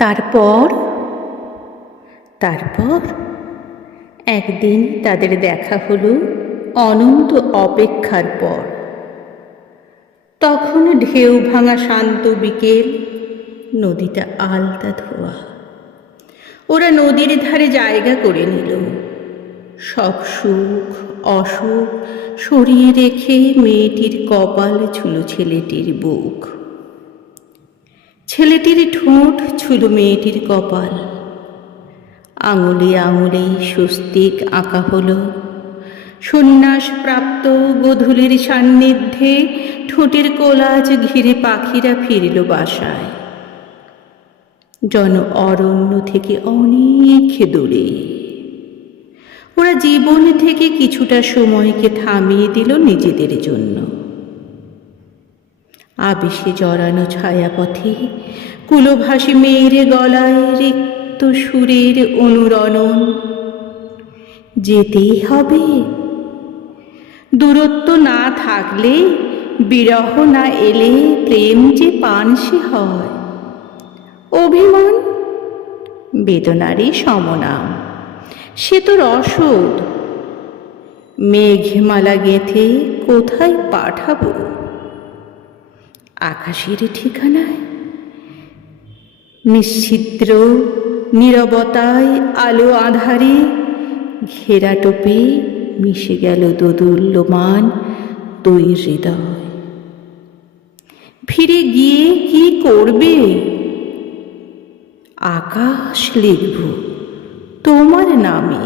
তারপর তারপর একদিন তাদের দেখা হলো অনন্ত অপেক্ষার পর। তখন ঢেউ ভাঙা শান্ত বিকেল, নদীটা আলতা ধোয়া। ওরা নদীর ধারে জায়গা করে নিল, সব সুখ অসুখ সরিয়ে রেখে মেয়েটির কপাল ছুলো ছেলেটির বুক, ছেলেটির ঠোঁট ছুলো মেয়েটির কপাল। আঙুলে আঙুলে স্বস্তিক আঁকা হলো। সন্ন্যাস প্রাপ্ত গোধূলির সান্নিধ্যে ঠোঁটের কোলাজ ঘিরে পাখিরা ফিরল বাসায়, জন অরণ্য থেকে অনেক দূরে। ওরা জীবন থেকে কিছুটা সময়কে থামিয়ে দিল নিজেদের জন্য। আবেশে জড়ানো ছায়াপথে কুলভাসী মেয়ের গলায় রিক্ত সুরের অনুরণন। যেতেই হবে, দূরত্ব না থাকলে, বিরহ না এলে প্রেম যে পানসি হয়। অভিমান বেদনারই সমনাম, সে তো রসদ। মেঘমালা গেঁথে কোথায় পাঠাবো? আকাশের ঠিকানায়? নিশ্ছিদ্র নীরবতায় আলো আঁধারে ঘেরা টোপে মিশে গেল দোদুল্যমান দুই হৃদয়। ফিরে গিয়ে কি করবে? আকাশ লিখব তোমার নামে।